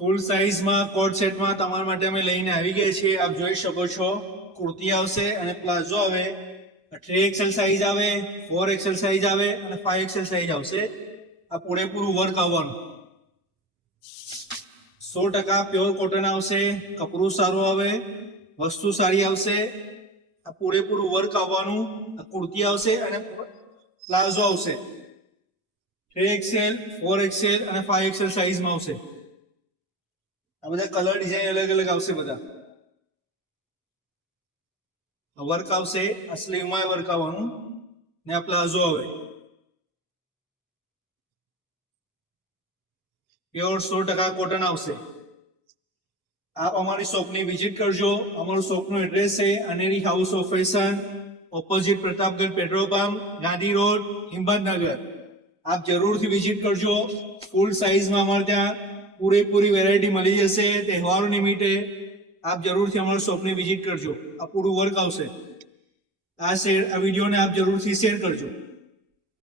ફૂલ સાઇઝમાં કોટ સેટમાં તમારા માટે અમે લઈને આવી ગયા છીએ। આપ જોઈ શકો છો કુર્તી આવશે અને પ્લાઝો આવે, 3XL સાઇઝ આવે, 4XL સાઇઝ આવે અને 5XL સાઇઝ આવશે। આ પૂરેપૂરું વર્ક આવવાનું, 100% પ્યોર કોટન આવશે, કપડું સારું આવે, વસ્તુ સારી આવશે। આ પૂરેપૂરું વર્ક આવવાનું, આ કુર્તી આવશે અને પ્લાઝો આવશે, 3XL, 4XL અને 5XL સાઇઝમાં આવશે। આ બધા કલર ડિઝાઇન અલગ અલગ આવશે બધા। વર્ક આવશે, આ સ્લીવમાં વર્ક આવવાનું ને આ પ્લાઝો આવે, પ્યોર 100% કોટન આવશે। આપ અમારી શોપની વિઝિટ કરજો। અમારું શોપનું એડ્રેસ છે Aneri house of fashion, opposite Pratapgarh petrol pump, Gandhi road, Himmatnagar. આપ જરૂરથી વિઝિટ કરજો। ફૂલ સાઇઝમાં અમારે ત્યાં પૂરેપૂરી વેરાયટી મળી જશે। તહેવારો નિમિત્તે આપ જરૂરથી અમારા શોપની વિઝિટ કરજો। આ પૂરું વર્ક આવશે। આ વિડીયોને આપ જરૂરથી શેર કરજો।